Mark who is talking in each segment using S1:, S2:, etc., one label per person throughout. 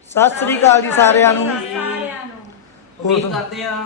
S1: ਸਤਿ ਸ੍ਰੀ ਅਕਾਲ ਜੀ ਸਾਰਿਆਂ ਨੂੰ।
S2: ਉਮੀਦ ਕਰਦੇ ਆ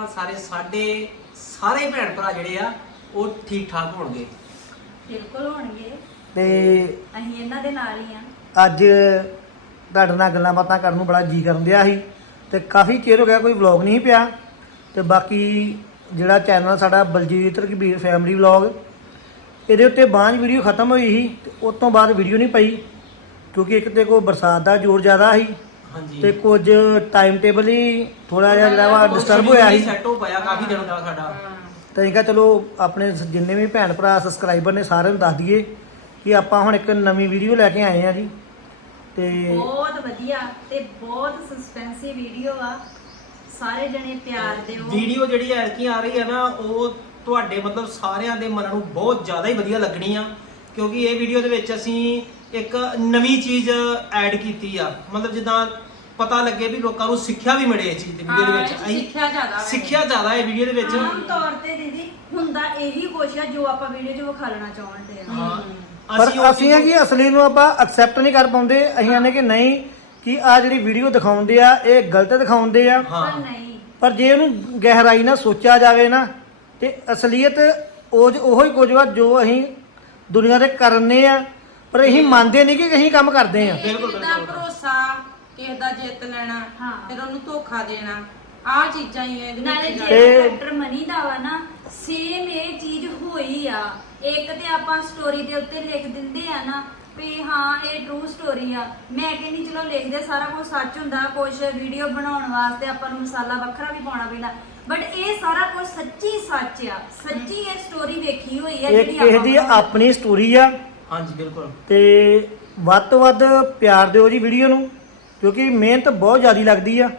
S2: ਸਾਰੇ ਭੈਣ ਭਰਾ ਜਿਹੜੇ ਆ ਉਹ ਠੀਕ ਠਾਕ ਹੋਣਗੇ।
S3: ਬਿਲਕੁਲ ਹੋਣਗੇ
S1: ਤੇ
S3: ਅਸੀਂ ਇਹਨਾਂ ਦੇ ਨਾਲ ਹੀ ਆ।
S1: ਅੱਜ ਤੁਹਾਡੇ ਨਾਲ ਗੱਲਾਂ ਬਾਤਾਂ ਕਰਨ ਨੂੰ ਬੜਾ ਜੀ ਕਰਨ ਦਿਆ ਸੀ ਤੇ ਕਾਫੀ ਚਿਰ ਹੋ ਗਿਆ ਕੋਈ ਵਲੌਗ ਨਹੀਂ ਪਿਆ। ਤੇ ਬਾਕੀ ਜਿਹੜਾ ਚੈਨਲ ਸਾਡਾ ਬਲਜੀਤ ਕਬੀਰ ਫੈਮਿਲੀ ਵਲੌਗ, ਇਹਦੇ ਉੱਤੇ ਬਾਂਝ ਵੀਡੀਓ ਖਤਮ ਹੋਈ ਸੀ ਤੇ ਉਸ ਤੋਂ ਬਾਅਦ ਵੀਡੀਓ ਨਹੀਂ ਪਈ ਕਿਉਂਕਿ ਇੱਕ ਤੇ ਕੋਈ ਬਰਸਾਤ ਦਾ ਜ਼ੋਰ ਜ਼ਿਆਦਾ ਸੀ ਤੇ ਕੁਝ ਟਾਈਮ ਟੇਬਲ ਹੀ ਥੋੜਾ ਜਿਹਾ ਜਿਹੜਾ ਵਾ ਡਿਸਟਰਬ ਹੋਇਆ ਸੀ।
S2: ਸੈੱਟ ਹੋ ਪਾਇਆ ਕਾਫੀ ਦਿਨ ਦਾ ਸਾਡਾ।
S1: ਤਾਂ ਅਸੀਂ ਕਿਹਾ ਚਲੋ ਆਪਣੇ ਜਿੰਨੇ ਵੀ ਭੈਣ ਭਰਾ ਸਬਸਕ੍ਰਾਈਬਰ ਨੇ ਸਾਰਿਆਂ ਨੂੰ ਦੱਸ ਦਈਏ ਕਿ ਆਪਾਂ ਹੁਣ ਇੱਕ ਨਵੀਂ ਵੀਡੀਓ ਲੈ ਕੇ ਆਏ ਆ ਜੀ। ਤੇ
S3: ਬਹੁਤ ਵਧੀਆ ਤੇ ਬਹੁਤ ਸਸਪੈਂਸਿਵ ਵੀਡੀਓ ਆ। ਸਾਰੇ ਜਣੇ ਪਿਆਰ ਦਿਓ।
S2: ਵੀਡੀਓ ਜਿਹੜੀ ਐਲਕੀ ਆ ਰਹੀ ਆ ਨਾ ਉਹ ਤੁਹਾਡੇ ਮਤਲਬ ਸਾਰਿਆਂ ਦੇ ਮਨ ਨੂੰ ਬਹੁਤ ਜ਼ਿਆਦਾ ਹੀ ਵਧੀਆ ਲੱਗਣੀ ਆ ਕਿਉਂਕਿ ਇਹ ਵੀਡੀਓ ਦੇ ਵਿੱਚ ਅਸੀਂ ਇੱਕ ਨਵੀਂ ਚੀਜ਼ ਐਡ ਕੀਤੀ ਆ। ਮਤਲਬ ਜਿੱਦਾਂ ਪਤਾ ਲੱਗੇ ਵੀ ਲੋਕਾਂ ਨੂੰ ਸਿੱਖਿਆ ਵੀ ਮਿਲੇ ਇਸ ਚੀਜ਼ ਦੀ ਵੀਡੀਓ ਦੇ ਵਿੱਚ। ਸਿੱਖਿਆ ਜ਼ਿਆਦਾ ਹੈ ਵੀਡੀਓ ਦੇ ਵਿੱਚ।
S3: ਆਮ ਤੌਰ ਤੇ ਦੀਦੀ ਹੁੰਦਾ ਇਹੀ ਕੁਛ ਆ ਜੋ ਆਪਾਂ ਵੀਡੀਓ 'ਚ ਵਿਖਾਲਣਾ ਚਾਹੁੰਦੇ ਆ।
S1: ਪਰ ਅਸੀਂ ਆ ਕਿ ਅਸਲੀ ਨੂੰ ਆਪਾਂ ਐਕਸੈਪਟ ਨਹੀਂ ਕਰ ਪਾਉਂਦੇ। ਅਸੀਂ ਆਨੇ ਕਿ ਨਹੀਂ ਕਿ ਆ ਜਿਹੜੀ ਵੀਡੀਓ ਦਿਖਾਉਂਦੇ ਆ ਇਹ ਗਲਤ ਦਿਖਾਉਂਦੇ ਆ।
S3: ਪਰ ਨਹੀਂ,
S1: ਪਰ ਜੇ ਇਹਨੂੰ ਗਹਿਰਾਈ ਨਾਲ ਸੋਚਿਆ ਜਾਵੇ ਨਾ ਤੇ ਅਸਲੀਅਤ ਉਹੀ ਕੁਝ ਵਾ ਜੋ ਅਸੀਂ ਦੁਨੀਆ ਤੇ ਕਰਨੇ ਆ, ਪਰ ਅਸੀਂ ਮੰਨਦੇ ਨਹੀਂ ਕਿ ਅਸੀਂ ਕੰਮ ਕਰਦੇ ਆ।
S4: ਜਿੱਦਾਂ ਭਰੋਸਾ ਕਿਸੇ ਦਾ ਜਿੱਤ ਲੈਣਾ, ਫਿਰ ਉਹਨੂੰ ਧੋਖਾ ਦੇਣਾ, ਆਹ ਚੀਜ਼ਾਂ ਹੀ ਇਹਦੇ
S3: ਨਾਲੇ
S4: ਵਿੱਚ।
S3: ਜਿਹੜਾ ਡਾਕਟਰ ਮਨੀ ਦਾ ਵਾ ਨਾ ਸੇਮ ਇਹ ਚੀਜ਼ ਹੋਈ ਆ। ਇੱਕ ਤੇ ਆਪਾਂ ਸਟੋਰੀ ਦੇ ਉੱਤੇ ਲਿਖ ਦਿੰਦੇ ਆ ਨਾ ਵੀ ਹਾਂ ਇਹ ਟਰੂ ਸਟੋਰੀ ਆ। ਮੈਂ ਕਹਿੰਦੀ ਚਲੋ ਲਿਖਦੇ ਸਾਰਾ ਕੁਝ ਸੱਚ ਹੁੰਦਾ, ਕੁਝ ਵੀਡੀਓ ਬਣਾਉਣ ਵਾਸਤੇ ਆਪਾਂ ਨੂੰ ਮਸਾਲਾ ਵੱਖਰਾ ਵੀ ਪਾਉਣਾ ਪੈਂਦਾ, ਬਟ ਇਹ ਸਾਰਾ ਕੁਝ ਸੱਚੀ ਸੱਚ ਆ। ਸੱਚੀ ਇਹ ਸਟੋਰੀ ਵੇਖੀ ਹੋਈ ਆ
S1: ਇਹ ਕਿਸੇ ਦੀ ਆਪਣੀ ਸਟੋਰੀ ਆ।
S2: ਹਾਂਜੀ ਬਿਲਕੁਲ।
S1: ਤੇ ਵੱਧ ਤੋਂ ਵੱਧ ਪਿਆਰ ਦਿਓ ਜੀ ਵੀਡੀਓ ਨੂੰ ਕਿਉਂਕਿ ਮਿਹਨਤ ਬਹੁਤ ਜ਼ਿਆਦਾ ਲੱਗਦੀ ਆ।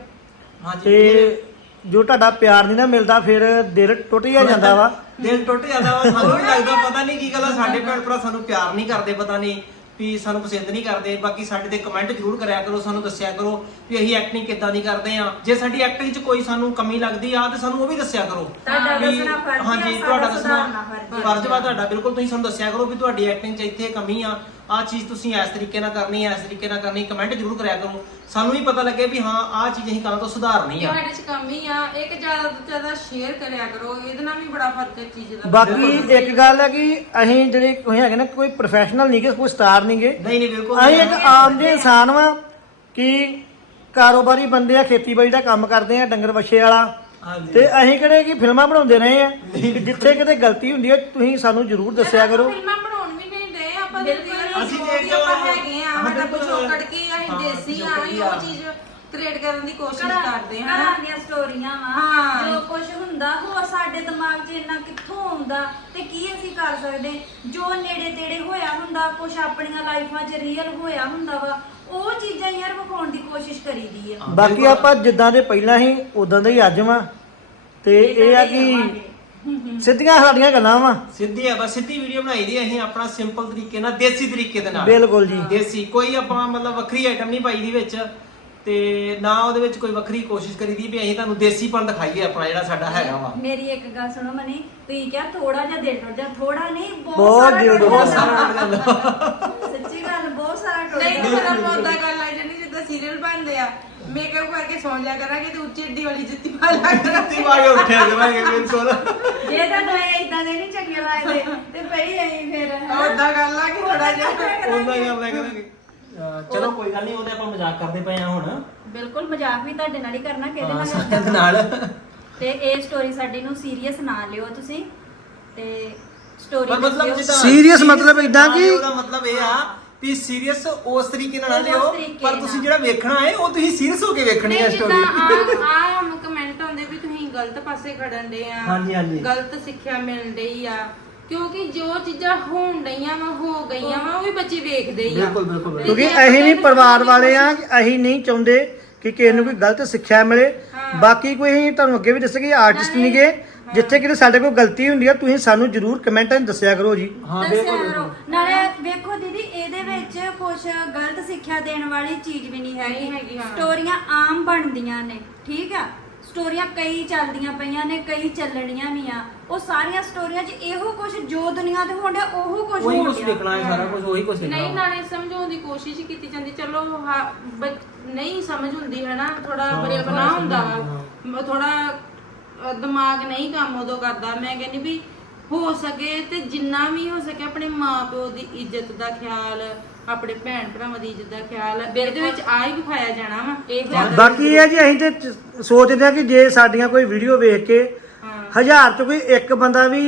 S1: ਤੇ ਜੋ ਤੁਹਾਡਾ ਪਿਆਰ ਨਹੀਂ ਨਾ ਮਿਲਦਾ ਫਿਰ ਦਿਲ ਟੁੱਟ ਜਾਂਦਾ ਵਾ।
S2: ਦਿਲ ਟੁੱਟ ਜਾਂਦਾ ਵਾ। ਸਾਨੂੰ ਵੀ ਲੱਗਦਾ ਪਤਾ ਨਹੀਂ ਕੀ ਗੱਲ ਆ, ਸਾਡੇ ਭੈਣ ਭਰਾ ਸਾਨੂੰ ਪਿਆਰ ਨਹੀਂ ਕਰਦੇ, ਪਤਾ ਨਹੀਂ ਵੀ ਸਾਨੂੰ ਪਸੰਦ ਨਹੀਂ ਕਰਦੇ। ਬਾਕੀ ਸਾਡੇ ਤੇ ਕਮੈਂਟ ਜ਼ਰੂਰ ਕਰਿਆ ਕਰੋ, ਸਾਨੂੰ ਦੱਸਿਆ ਕਰੋ ਵੀ ਅਸੀਂ ਐਕਟਿੰਗ ਕਿੱਦਾਂ ਦੀ ਕਰਦੇ ਆ। ਜੇ ਸਾਡੀ ਐਕਟਿੰਗ 'ਚ ਕੋਈ ਸਾਨੂੰ ਕਮੀ ਲੱਗਦੀ ਆ ਤੇ ਸਾਨੂੰ ਉਹ ਵੀ ਦੱਸਿਆ ਕਰੋ।
S3: ਤੁਹਾਡਾ ਦੱਸਣਾ ਫਰਜ਼ ਆ,
S2: ਹਾਂਜੀ ਤੁਹਾਡਾ ਦੱਸਣਾ ਫਰਜ਼ ਵਾ ਤੁਹਾਡਾ। ਬਿਲਕੁਲ ਤੁਸੀਂ ਸਾਨੂੰ ਦੱਸਿਆ ਕਰੋ ਵੀ ਤੁਹਾਡੀ ਐਕਟਿੰਗ 'ਚ ਇੱਥੇ ਕਮੀ ਆ, ਆਹ ਚੀਜ਼ ਤੁਸੀਂ ਇਸ ਤਰੀਕੇ ਨਾਲ ਕਰਨੀ, ਇਸ ਤਰੀਕੇ ਨਾਲ ਕਰਨੀ। ਕਮੈਂਟ ਜ਼ਰੂਰ ਕਰਿਆ ਕਰੋ, ਸਾਨੂੰ ਵੀ ਪਤਾ ਲੱਗੇ ਵੀ ਹਾਂ ਆਹ ਚੀਜ਼ ਅਸੀਂ ਕੱਲ ਤੋਂ ਸੁਧਾਰਨੀ ਆ।
S4: ਤੁਹਾਡੇ 'ਚ ਕਮੀ ਆ, ਇੱਕ ਜ਼ਿਆਦਾ ਤੋਂ ਜ਼ਿਆਦਾ ਸ਼ੇਅਰ ਕਰਿਆ ਕਰੋ, ਇਹਦੇ ਨਾਲ ਵੀ ਬੜਾ ਫਰਕ ਹੈ ਚੀਜ਼ ਦਾ।
S1: ਬਾਕੀ ਇੱਕ ਗੱਲ ਹੈ ਕਿ ਅਸੀਂ ਜਿਹੜੇ ਕੋਈ ਹੈਗੇ ਨਾ ਕੋਈ ਪ੍ਰੋਫੈਸ਼ਨਲ ਨਹੀਂ ਗੇ, ਕੋਈ ਸਟਾਰ ਨਹੀਂ ਗੇ।
S2: ਨਹੀਂ ਬਿਲਕੁਲ
S1: ਅਸੀਂ ਇੱਕ ਆਮ ਜਿਹੇ ਇਨਸਾਨ ਵਾਂ ਕਿ ਕਾਰੋਬਾਰੀ ਬੰਦੇ ਆ, ਖੇਤੀਬਾੜੀ ਦਾ ਕੰਮ ਕਰਦੇ ਆ, ਡੰਗਰ ਵੱਛੇ ਵਾਲਾ। ਤੇ ਅਸੀਂ ਕਿਹੜੇ ਕਿ ਫਿਲਮਾਂ ਬਣਾਉਂਦੇ ਰਹੇ ਆ। ਜਿੱਥੇ ਕਿਤੇ ਗਲਤੀ ਹੁੰਦੀ ਹੈ ਤੁਸੀਂ ਸਾਨੂੰ ਜ਼ਰੂਰ ਦੱਸਿਆ ਕਰੋ।
S4: ਫਿਲਮਾਂ ਬਣਾਉਣ ਵੀ ਨਹੀਂ ਦੇ ਆਪਾਂ,
S2: ਅਸੀਂ
S4: ਆਪਾਂ ਹੈਗੇ ਆ, ਸਾਡਾ ਪਿਛੋਕੜ ਕੇ ਅਸੀਂ ਦੇਸੀ ਆ, ਅਸੀਂ ਉਹ ਚੀਜ਼ ਕ੍ਰੀਏਟ ਕਰਨ ਦੀ ਕੋਸ਼ਿਸ਼ ਕਰਦੇ ਹਾਂ।
S3: ਘਰਾਂ ਦੀਆਂ ਸਟੋਰੀਆਂ ਵਾ, ਜੋ ਕੁਝ ਹੁੰਦਾ ਹੋਰ ਸਾਡੇ ਦਿਮਾਗ 'ਚ ਇੰਨਾ ਕਿੱਥੋਂ ਆਉਂਦਾ ਤੇ ਕੀ ਅਸੀਂ ਕਰ ਸਕਦੇ। ਜੋ ਨੇੜੇ ਤੇੜੇ ਹੋਇਆ ਹੁੰਦਾ, ਕੁਝ ਆਪਣੀਆਂ ਲਾਈਫਾਂ 'ਚ ਰੀਅਲ ਹੋਇਆ ਹੁੰਦਾ ਵਾ, ਉਹ ਚੀਜ਼ਾਂ ਯਾਰ ਵਿਖਾਉਣ ਦੀ ਕੋਸ਼ਿਸ਼ ਕਰੀਦੀ ਆ।
S1: ਬਾਕੀ ਆਪਾਂ ਜਿੱਦਾਂ ਦੇ ਪਹਿਲਾਂ ਹੀ ਉਦਾਂ ਦੇ ਹੀ ਅੱਜ ਵਾਂ। ਤੇ ਇਹ ਆ ਕਿ ਸਿੱਧੀਆਂ ਸਾਡੀਆਂ ਗੱਲਾਂ ਵਾ,
S2: ਸਿੱਧੀ ਆ, ਬਸ ਸਿੱਧੀ ਵੀਡੀਓ ਬਣਾਈ ਦੀ ਅਸੀਂ ਆਪਣਾ ਸਿੰਪਲ ਤਰੀਕੇ ਨਾਲ, ਦੇਸੀ ਤਰੀਕੇ ਦੇ ਨਾਲ।
S1: ਬਿਲਕੁਲ ਜੀ,
S2: ਦੇਸੀ। ਕੋਈ ਆਪਾਂ ਮਤਲਬ ਵੱਖਰੀ ਆਈਟਮ ਨਹੀਂ ਪਾਈ ਦੀ ਵਿੱਚ ਤੇ ਨਾ ਉਹਦੇ ਵਿੱਚ ਕੋਈ ਵੱਖਰੀ ਕੋਸ਼ਿਸ਼ ਕਰੀਦੀ ਵੀ ਅਸੀਂ ਤੁਹਾਨੂੰ ਦੇਸੀਪਣ ਦਿਖਾਈਏ ਆਪਣਾ ਜਿਹੜਾ ਸਾਡਾ ਹੈਗਾ ਵਾ।
S3: ਮੇਰੀ ਇੱਕ ਗੱਲ ਸੁਣੋ ਮਨੀ, ਤੁਸੀਂ ਕਿਹਾ ਥੋੜਾ ਜਿਹਾ ਦਿਲ ਟੁੱਟ ਜਾ, ਥੋੜਾ ਨਹੀਂ
S1: ਬਹੁਤ ਦਿਲ ਟੁੱਟ
S2: ਬਹੁਤ ਸਾਰਾ ਗੱਲ।
S3: ਸੱਚੀ ਗੱਲ ਬਹੁਤ ਸਾਰਾ ਟੁੱਟ
S4: ਨਹੀਂ
S3: ਜਾਂਦਾ।
S4: ਤਾਂ ਫਿਰ ਆਪਾਂ ਉਦਾਂ ਗੱਲ ਆ ਜਾਂਦੀ ਜਿੱਦਾਂ ਸੀਰੀਅਲ ਬਣਦੇ ਆ, ਮੇਕਅਪ ਕਰਕੇ ਸੌਂ ਜਾ ਕਰਾਂਗੇ ਤੇ ਉੱਚੀ ਏਡੀ ਵਾਲੀ ਜੁੱਤੀ ਪਾ ਲਿਆ ਕਰਾਂਗੇ।
S2: ਜੁੱਤੀ ਪਾ ਕੇ ਉੱਠਿਆ ਕਰਾਂਗੇ ਬਿਲਕੁਲ।
S3: ਜੇ ਤਾਂ ਦੋਏ ਇਦਾਂ ਦੇ ਨਹੀਂ ਚੰਗੇ ਲੱਗਦੇ ਤੇ ਪਈ ਆਈ ਫਿਰ
S4: ਉਦਾਂ ਗੱਲ ਆ ਕਿ ਥੋੜਾ ਜਿਹਾ
S2: ਉਹਨਾਂ ਹੀ ਆਪਣਾ ਕਰਾਂਗੇ। ਚਲੋ ਕੋਈ ਗੱਲ ਨਹੀਂ, ਉਹਦੇ ਆਪਾਂ ਮਜ਼ਾਕ ਕਰਦੇ ਪਏ ਆ ਹੁਣ।
S3: ਬਿਲਕੁਲ ਮਜ਼ਾਕ ਵੀ ਤੁਹਾਡੇ ਨਾਲ ਹੀ ਕਰਨਾ, ਕਿਹਦੇ ਨਾਲ
S2: ਸਾਰਿਆਂ ਦੇ ਨਾਲ।
S3: ਤੇ ਇਹ ਸਟੋਰੀ ਸਾਡੀ ਨੂੰ ਸੀਰੀਅਸ ਨਾ ਲਿਓ ਤੁਸੀਂ। ਤੇ ਸਟੋਰੀ
S2: ਪਰ ਮਤਲਬ ਜਿੱਦਾਂ
S1: Serious ਮਤਲਬ ਏਦਾਂ ਕਿ
S2: ਉਹਦਾ ਮਤਲਬ ਇਹ ਆ ਵੀ ਸੀਰੀਅਸ ਉਸ ਤਰੀਕੇ ਨਾਲ ਨਾ
S3: ਉਸ
S2: ਲਿਓ,
S3: ਤਰੀਕੇ
S2: ਪਰ ਤੁਸੀਂ ਜਿਹੜਾ ਵੇਖਣਾ ਹੈ ਉਹ ਤੁਸੀਂ ਸੀਰੀਅਸ ਹੋ ਕੇ ਵੇਖਣੀ ਹੈ ਸਟੋਰੀ।
S4: ਆ ਕਮੈਂਟ ਆਉਂਦੇ ਵੀ ਤੁਸੀਂ ਗਲਤ ਪਾਸੇ ਖੜਨ ਦੇ ਆ,
S2: ਹਾਂਜੀ, ਹਾਂਜੀ।
S4: ਗਲਤ ਸਿੱਖਿਆ ਮਿਲ ਰਹੀ ਆ, ਕਿਉਂਕਿ ਜੋ ਚੀਜ਼ਾਂ ਹੋਣ ਡਈਆਂ ਵਾ ਹੋ ਗਈਆਂ ਵਾ ਉਹ ਵੀ ਬੱਚੇ ਵੇਖਦੇ ਹੀ ਆ।
S2: ਬਿਲਕੁਲ ਬਿਲਕੁਲ।
S1: ਕਿਉਂਕਿ ਅਸੀਂ ਵੀ ਪਰਿਵਾਰ ਵਾਲੇ ਆ, ਅਸੀਂ ਨਹੀਂ ਚਾਹੁੰਦੇ ਕਿ ਕਿਸੇ ਨੂੰ ਕੋਈ ਗਲਤ ਸਿੱਖਿਆ ਮਿਲੇ। ਬਾਕੀ ਕੋਈ ਅਸੀਂ ਤੁਹਾਨੂੰ ਅੱਗੇ ਵੀ ਦੱਸਾਂਗੇ ਆਰਟਿਸਟ ਨਹੀਂ ਗੇ, ਜਿੱਥੇ ਕਿਤੇ ਸਾਡੇ ਕੋਲ ਗਲਤੀ ਹੁੰਦੀ ਆ ਤੁਸੀਂ ਸਾਨੂੰ ਜ਼ਰੂਰ ਕਮੈਂਟਾਂ 'ਚ ਦੱਸਿਆ ਕਰੋ ਜੀ।
S2: ਹਾਂ
S3: ਦੱਸਿਆ
S2: ਬਿਲਕੁਲ
S3: ਕਰੋ। ਨਾਲੇ ਵੇਖੋ ਦੀਦੀ ਇਹਦੇ ਵਿੱਚ ਕੁਝ ਗਲਤ ਸਿੱਖਿਆ ਦੇਣ ਵਾਲੀ ਚੀਜ਼ ਵੀ ਨਹੀਂ ਹੈਗੀ। ਸਟੋਰੀਆਂ ਆਮ ਬਣਦੀਆਂ ਨੇ, ਠੀਕ ਆ। ਸਟੋਰੀਆਂ ਕਈ ਚੱਲਦੀਆਂ ਪਈਆਂ ਨੇ, ਕਈ ਚੱਲਣੀਆਂ ਵੀ ਆ। ਉਹ ਸਾਰੀਆਂ ਸਟੋਰੀਆਂ 'ਚ ਇਹੋ ਕੁਝ ਜੋ ਦੁਨੀਆ ਤੇ ਹੋਣ ਡਿਆ ਉਹੋ ਕੁਝ
S2: ਉਹੀ
S3: ਹੋਣ
S2: ਕੁਝ
S3: ਡਿਆ।
S2: ਦੇਖਣਾ ਹੈ, ਸਾਰਾ ਕੁਝ ਉਹੀ ਕੁਝ ਦੇਖਣਾ।
S4: ਨਹੀਂ ਨਾਲੇ ਸਮਝਾਉਣ ਦੀ ਕੋਸ਼ਿਸ਼ ਕੀਤੀ ਜਾਂਦੀ, ਚਲੋ ਨਹੀਂ ਸਮਝ ਹੁੰਦੀ ਹੈ ਨਾ, ਥੋੜਾ ਬਣਾ ਹੁੰਦਾ ਵਾ, ਥੋੜਾ ਦਿਮਾਗ ਨਹੀਂ ਕੰਮ ਉਦੋਂ ਕਰਦਾ। ਮੈਂ ਕਹਿੰਦੀ ਵੀ ਹੋ ਸਕੇ ਤੇ ਜਿੰਨਾ ਵੀ ਹੋ ਸਕੇ ਆਪਣੇ ਮਾਪਿਓ ਦੀ ਇੱਜ਼ਤ ਦਾ ਖਿਆਲ, ਆਪਣੇ ਭੈਣ ਭਰਾਵਾਂ ਦੀ ਇੱਜ਼ਤ ਦਾ ਖਿਆਲ ਇਹਦੇ ਵਿੱਚ ਆ ਹੀ ਵਿਖਾਇਆ ਜਾਣਾ ਵਾ।
S1: ਬਾਕੀ ਇਹ ਜੀ ਅਸੀਂ ਤੇ ਸੋਚਦੇ ਆ ਕਿ ਜੇ ਸਾਡੀਆਂ ਕੋਈ ਵੀਡੀਓ ਵੇਖ ਕੇ 1000 ਚ ਕੋਈ ਇੱਕ ਬੰਦਾ ਵੀ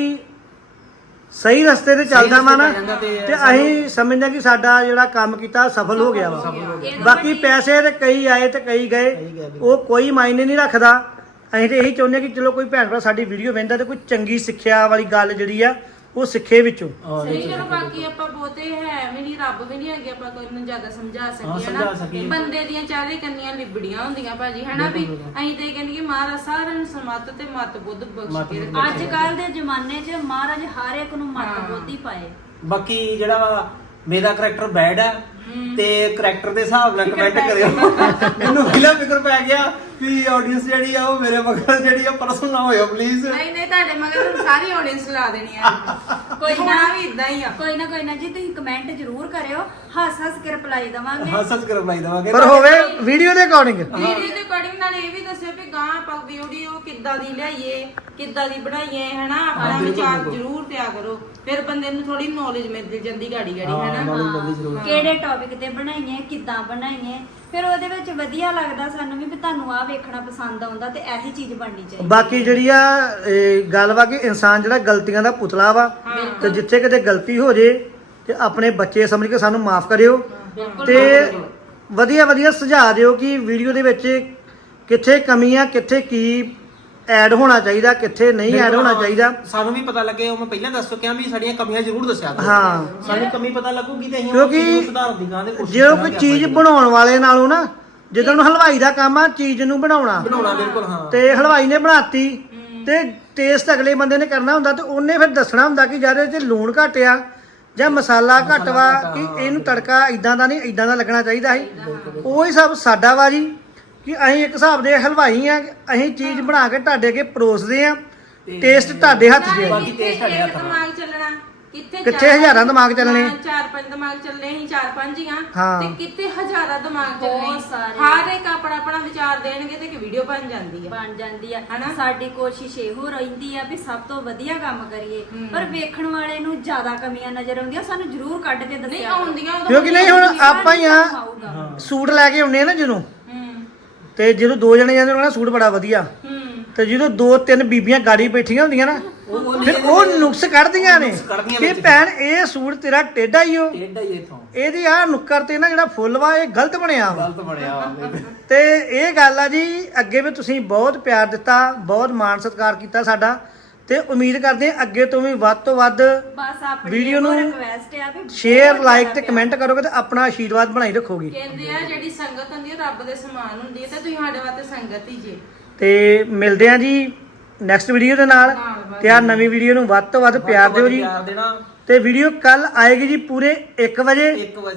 S1: ਸਹੀ ਰਸਤੇ ਤੇ ਚੱਲਦਾ ਵਾ ਨਾ, ਤੇ ਅਸੀਂ ਸਮਝਦੇ ਕਿ ਸਾਡਾ ਜਿਹੜਾ ਕੰਮ ਕੀਤਾ ਸਫਲ ਹੋ ਗਿਆ ਵਾ। ਬਾਕੀ ਪੈਸੇ ਤੇ ਕਈ ਆਏ ਤੇ ਕਈ ਗਏ, ਉਹ ਕੋਈ ਮਾਇਨੇ ਨਹੀਂ ਰੱਖਦਾ। ਅਸੀਂ ਤੇ ਇਹੀ ਚਾਹੁੰਦੇ ਕਿ ਚਲੋ ਕੋਈ ਭੈਣ ਭਰਾ ਸਾਡੀ ਵੀਡੀਓ ਵੇਖਦਾ ਤੇ ਕੋਈ ਚੰਗੀ ਸਿੱਖਿਆ ਵਾਲੀ ਗੱਲ ਜਿਹੜੀ ਆ ਉਹ ਸਿੱਖੇ ਵਿੱਚੋਂ।
S4: ਸਹੀ ਚਲੋ ਬਾਕੀ ਆਪਾਂ ਬਹੁਤੇ ਹੈ ਵੀ ਨਹੀਂ, ਰੱਬ ਵੀ ਨਹੀਂ ਹੈਗੇ ਆਪਾਂ ਕੋਈ ਨੂੰ ਜ਼ਿਆਦਾ ਸਮਝਾ ਸਕੀਏ ਨਾ। ਬੰਦੇ ਦੀਆਂ ਚਾਰੇ ਕੰਨੀਆਂ ਲਿਬੜੀਆਂ ਹੁੰਦੀਆਂ ਭਾਜੀ, ਹਨਾ ਵੀ ਅਸੀਂ ਤੇ ਕਹਿੰਦੇ ਕਿ ਮਹਾਰਾਜ ਸਾਰਿਆਂ ਨੂੰ ਸਮਤ ਤੇ ਮਤ ਬੁੱਧ ਬਖਸ਼ ਕੇ ਰੱਖੇ।
S3: ਅੱਜ ਕੱਲ ਦੇ ਜ਼ਮਾਨੇ 'ਚ ਮਹਾਰਾਜ ਹਰ ਇੱਕ ਨੂੰ ਮਤ ਬੁੱਧ ਹੀ ਪਾਏ।
S2: ਬਾਕੀ ਜਿਹੜਾ ਵਾ ਮੇਰਾ ਕਰੈਕਟਰ ਬੈਡ ਆ ਤੇ ਕਰੈਕਟਰ ਦੇ ਹਿਸਾਬ ਨਾਲ ਕਮੈਂਟ ਕਰਿਓ। ਮੈਨੂੰ ਪਹਿਲਾਂ ਫਿਕਰ ਪੈ ਗਿਆ ਕਿ ਆਡੀਅנס ਜਿਹੜੀ ਆ ਉਹ ਮੇਰੇ ਮਗਰ ਜਿਹੜੀ ਆ ਪਰਸਨ ਨਾ ਹੋਇਓ ਪਲੀਜ਼।
S4: ਨਹੀਂ ਤੁਹਾਡੇ ਮਗਰ ਸਾਰੀ ਆਡੀਅנס ਲਾ ਦੇਣੀ ਆ, ਕੋਈ ਨਾ ਵੀ ਇਦਾਂ ਹੀ ਆ।
S3: ਕੋਈ ਨਾ ਜੀ ਤੁਸੀਂ ਕਮੈਂਟ ਜ਼ਰੂਰ ਕਰਿਓ, ਹੱਸ ਕੇ ਰਿਪਲਾਈ ਦਵਾਂਗੇ।
S2: ਹੱਸ ਕੇ ਰਿਪਲਾਈ ਦਵਾਂਗੇ,
S1: ਪਰ ਹੋਵੇ ਵੀਡੀਓ ਦੇ ਅਕੋਰਡਿੰਗ।
S4: ਵੀਡੀਓ ਦੇ ਅਕੋਰਡਿੰਗ ਨਾਲ ਇਹ ਵੀ ਦੱਸਿਓ ਵੀ ਗਾਂ ਆਪਾਂ ਵੀਡੀਓ ਕਿੱਦਾਂ ਦੀ ਲਿਆਈਏ, ਕਿੱਦਾਂ ਦੀ ਬਣਾਈਏ, ਹਨਾ ਆਪਣਾ ਵਿਚਾਰ ਜ਼ਰੂਰ ਦਿਆ ਕਰੋ। ਫਿਰ ਬੰਦੇ ਨੂੰ ਥੋੜੀ ਨੌਲੇਜ ਮਿਲ ਜਾਂਦੀ ਗਾੜੀ ਹਨਾ,
S3: ਕਿਹੜੇ ਟੌਪਿਕ ਤੇ ਬਣਾਈਏ, ਕਿੱਦਾਂ ਬਣਾਈਏ, ਫਿਰ ਉਹਦੇ ਵਿੱਚ ਵਧੀਆ ਲੱਗਦਾ ਸਾਨੂੰ ਵੀ ਤੁਹਾਨੂੰ ਆਹ ਵੇਖਣਾ ਪਸੰਦ ਆਉਂਦਾ ਤੇ ਇਹੀ ਚੀਜ਼ ਬਣਨੀ ਚਾਹੀਦੀ।
S1: ਬਾਕੀ ਜਿਹੜੀ ਆ ਗੱਲ ਵਾ ਕਿ ਇਨਸਾਨ ਜਿਹੜਾ ਗਲਤੀਆਂ ਦਾ ਪੁਤਲਾ ਵਾ, ਤੇ ਜਿੱਥੇ ਕਿਤੇ ਗਲਤੀ ਹੋ ਜੇ ਤੇ ਆਪਣੇ ਬੱਚੇ ਸਮਝ ਕੇ ਸਾਨੂੰ ਮਾਫ ਕਰਿਓ ਤੇ ਵਧੀਆ ਸੁਝਾਅ ਦਿਓ ਕਿ ਵੀਡੀਓ ਦੇ ਵਿੱਚ ਕਿੱਥੇ ਕਮੀ ਆ, ਕਿੱਥੇ ਕੀ ਐਡ ਹੋਣਾ ਚਾਹੀਦਾ, ਕਿੱਥੇ ਨਹੀਂ ਐਡ ਹੋਣਾ ਚਾਹੀਦਾ।
S2: ਸਾਨੂੰ ਵੀ ਪਤਾ ਲੱਗੇ। ਉਹ ਮੈਂ ਪਹਿਲਾਂ ਦੱਸ ਚੁੱਕਿਆ ਵੀ ਸਾਡੀਆਂ ਕਮੀਆਂ ਜ਼ਰੂਰ ਦੱਸਿਆ ਕਰੋ।
S1: ਹਾਂ,
S2: ਸਾਨੂੰ ਕਮੀ ਪਤਾ ਲੱਗੂਗੀ ਤੇ ਅਸੀਂ
S1: ਕਿਉਂਕਿ
S2: ਸੁਧਾਰਨ ਦੀ ਗਾਂ ਦੇ ਕੋਸ਼ਿਸ਼
S1: ਜੇ ਕੋਈ ਚੀਜ਼ ਬਣਾਉਣ ਵਾਲੇ ਨਾਲੋਂ ਨਾ, ਜਦੋਂ ਹਲਵਾਈ ਦਾ ਕੰਮ ਆ ਚੀਜ਼ ਨੂੰ ਬਣਾਉਣਾ,
S2: ਬਿਲਕੁਲ ਹਾਂ,
S1: ਤੇ ਹਲਵਾਈ ਨੇ ਬਣਾਤੀ ਤੇ ਟੇਸਟ ਅਗਲੇ ਬੰਦੇ ਨੇ ਕਰਨਾ ਹੁੰਦਾ, ਤੇ ਉਹਨੇ ਫਿਰ ਦੱਸਣਾ ਹੁੰਦਾ ਕਿ ਯਾਰ ਇਹ 'ਚ ਲੂਣ ਘੱਟ ਆ ਜਾਂ ਮਸਾਲਾ ਘੱਟ ਵਾ, ਕਿ ਇਹਨੂੰ ਤੜਕਾ ਇਦਾਂ ਦਾ ਨਹੀਂ ਇਦਾਂ ਦਾ ਲੱਗਣਾ ਚਾਹੀਦਾ ਸੀ। ਉਹੀ ਸਭ ਸਾਡਾ ਵਾ ਜੀ ਕਿ ਅਸੀਂ ਇੱਕ ਹਿਸਾਬ ਦੇ ਹਲਵਾਈ ਆ, ਅਸੀਂ ਚੀਜ਼ ਬਣਾ ਕੇ ਤੁਹਾਡੇ ਅੱਗੇ ਪਰੋਸਦੇ ਆ, ਟੇਸਟ ਤੁਹਾਡੇ ਹੱਥ 'ਚ ਹੈ।
S2: ਬਾਕੀ ਟੇਸਟ ਸਾਡੇ ਹੱਥ
S4: ਦਿਮਾਗ ਚੱਲਣਾ
S1: ਕਿੱਥੇ ਹਜ਼ਾਰਾਂ ਦਿਮਾਗ ਚੱਲਣੇ,
S4: 4-5 ਦਿਮਾਗ ਚੱਲਣੇ, ਅਸੀਂ 4-5 ਹੀ ਆ
S1: ਹਾਂ।
S4: ਤੇ ਕਿੱਥੇ ਹਜ਼ਾਰਾਂ ਦਿਮਾਗ ਚੱਲਣੇ।
S3: ਬਹੁਤ ਸਾਰੇ।
S4: ਹਰ ਇੱਕ ਆਪਣਾ ਵਿਚਾਰ ਦੇਣਗੇ ਤੇ ਇੱਕ ਵੀਡੀਓ ਬਣ ਜਾਂਦੀ ਆ।
S3: ਹਨਾ ਸਾਡੀ ਕੋਸ਼ਿਸ਼ ਇਹੋ ਰਹਿੰਦੀ ਆ ਵੀ ਸਭ ਤੋਂ ਵਧੀਆ ਕੰਮ ਕਰੀਏ, ਪਰ ਵੇਖਣ ਵਾਲੇ ਨੂੰ ਜ਼ਿਆਦਾ ਕਮੀਆਂ ਨਜ਼ਰ ਆਉਂਦੀਆਂ, ਸਾਨੂੰ ਜ਼ਰੂਰ ਕੱਢ ਕੇ
S4: ਨਹੀਂ
S3: ਦੱਸਿਆ
S4: ਆਉਂਦੀਆਂ
S1: ਕਿਉਂਕਿ ਨਹੀਂ ਹੁਣ ਆਪਾਂ ਹੀ ਆ ਸੂਟ ਲੈ ਕੇ ਆਉਨੇ ਆ ਨਾ ਜਦੋਂ, ਤੇ ਜਦੋਂ 2 ਜਣੇ ਜਾਂਦੇ ਉਹਨਾਂ ਸੂਟ ਬੜਾ ਵਧੀਆ, ਤੇ ਜਦੋਂ 2-3 ਬੀਬੀਆਂ ਗਾੜੀ ਬੈਠੀਆਂ ਹੁੰਦੀਆਂ ਨਾ, ਫਿਰ ਉਹ ਨੁਕਸ ਕੱਢਦੀਆਂ ਨੇ ਕਿ ਭੈਣ ਇਹ ਸੂਟ ਤੇਰਾ ਟੇਢਾ ਹੀ ਹੋ, ਇਹਦੀ ਆ ਨੁੱਕਰ ਤੇ ਨਾ ਜਿਹੜਾ ਫੁੱਲ ਵਾ ਇਹ ਗਲਤ ਬਣਿਆ ਤੇ ਇਹ ਗੱਲ ਆ ਜੀ। ਅੱਗੇ ਵੀ ਤੁਸੀਂ ਬਹੁਤ ਪਿਆਰ ਦਿੱਤਾ, ਬਹੁਤ ਮਾਣ ਸਤਿਕਾਰ ਕੀਤਾ ਸਾਡਾ, ਤੇ ਉਮੀਦ ਕਰਦੇ ਹਾਂ ਅੱਗੇ ਤੋਂ ਵੀ ਵੱਧ ਤੋਂ ਵੱਧ
S3: ਬਸ ਆਪਣੀ
S1: ਵੀਡੀਓ ਨੂੰ
S3: ਰਿਕਵੈਸਟ ਆ ਵੀ
S1: ਸ਼ੇਅਰ, ਲਾਈਕ ਤੇ ਕਮੈਂਟ ਕਰੋਗੇ ਤੇ ਆਪਣਾ ਆਸ਼ੀਰਵਾਦ ਬਣਾਈ ਰੱਖੋਗੇ।
S4: ਕਹਿੰਦੇ ਆ ਜਿਹੜੀ ਸੰਗਤ ਹੁੰਦੀ ਹੈ ਰੱਬ ਦੇ ਸਮਾਨ ਹੁੰਦੀ ਹੈ, ਤੇ ਤੁਸੀਂ ਸਾਡੇ ਵਾਸਤੇ ਸੰਗਤ ਹੀ ਜੇ।
S1: ਤੇ ਮਿਲਦੇ ਆ ਜੀ ਨੈਕਸਟ ਵੀਡੀਓ ਦੇ ਨਾਲ, ਤੇ ਆ ਨਵੀਂ ਵੀਡੀਓ ਨੂੰ ਵੱਧ ਤੋਂ ਵੱਧ ਪਿਆਰ ਦਿਓ ਜੀ। ਤੇ ਵੀਡੀਓ ਕੱਲ ਆਏਗੀ ਜੀ ਪੂਰੇ 1 ਵਜੇ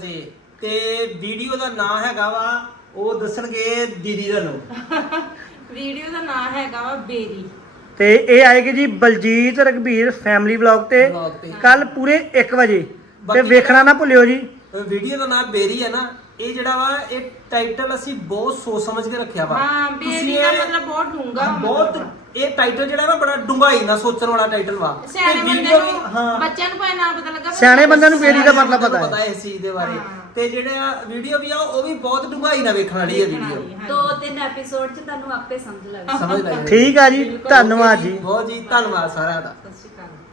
S2: ਤੇ ਵੀਡੀਓ ਦਾ ਨਾਮ ਹੈਗਾ ਵਾ, ਉਹ ਦੱਸਣਗੇ ਦੀਦੀ ਦਾ ਨਾਮ।
S4: ਵੀਡੀਓ ਦਾ ਨਾਮ ਹੈਗਾ ਵਾ ਬੇਰੀ,
S1: ਤੇ ਇਹ ਆਏਗੀ ਜੀ ਬਲਜੀਤ ਰਘਬੀਰ ਫੈਮਿਲੀ ਵਲੌਗ ਤੇ ਕੱਲ ਪੂਰੇ 1 ਵਜੇ, ਤੇ ਵੇਖਣਾ ਨਾ ਭੁੱਲਿਓ ਜੀ।
S2: ਵੀਡੀਓ ਦਾ ਨਾਮ ਬੇਰੀ ਹੈ ਨਾ, ਇਹ ਜਿਹੜਾ ਵਾ ਇਹ ਟਾਈਟਲ ਅਸੀਂ ਬਹੁਤ ਸੋਚ ਸਮਝ ਕੇ ਰੱਖਿਆ ਵਾ।
S4: ਹਾਂ ਬੇਰੀ ਦਾ ਮਤਲਬ ਬਹੁਤ ਡੂੰਗਾ,
S2: ਬਹੁਤ ਇਹ ਟਾਈਟਲ ਜਿਹੜਾ ਵਾ ਬੜਾ ਡੂੰਘਾਈ ਨਾਲ ਸੋਚਣ ਵਾਲਾ ਟਾਈਟਲ ਵਾ।
S4: ਸਿਆਣੇ ਬੰਦੇ ਨੂੰ, ਬੱਚਿਆਂ ਨੂੰ ਭਾਵੇਂ ਨਾ ਪਤਾ ਲੱਗਾ,
S1: ਸਿਆਣੇ ਬੰਦਿਆਂ ਨੂੰ ਬੇਰੀ ਦਾ ਮਤਲਬ ਪਤਾ
S2: ਹੈ ਇਸ ਚੀਜ਼ ਦੇ ਬਾਰੇ। ਤੇ ਜਿਹੜਾ ਵੀਡੀਓ ਵੀ ਆ ਉਹ ਵੀ ਬਹੁਤ ਡੂੰਘਾਈ ਨਾਲ ਵੇਖਣ ਵਾਲੀ ਹੈ ਵੀਡੀਓ।
S3: 2-3 ਐਪੀਸੋਡ 'ਚ ਤੁਹਾਨੂੰ ਆਪੇ ਸਮਝ ਲੱਗ
S2: ਸਮਝ ਲੱਗ
S1: ਠੀਕ ਆ ਜੀ, ਧੰਨਵਾਦ ਜੀ।
S2: ਬਹੁਤ ਜੀ ਧੰਨਵਾਦ ਸਾਰਿਆਂ ਦਾ।
S4: ਸਤਿ ਸ਼੍ਰੀ ਅਕਾਲ।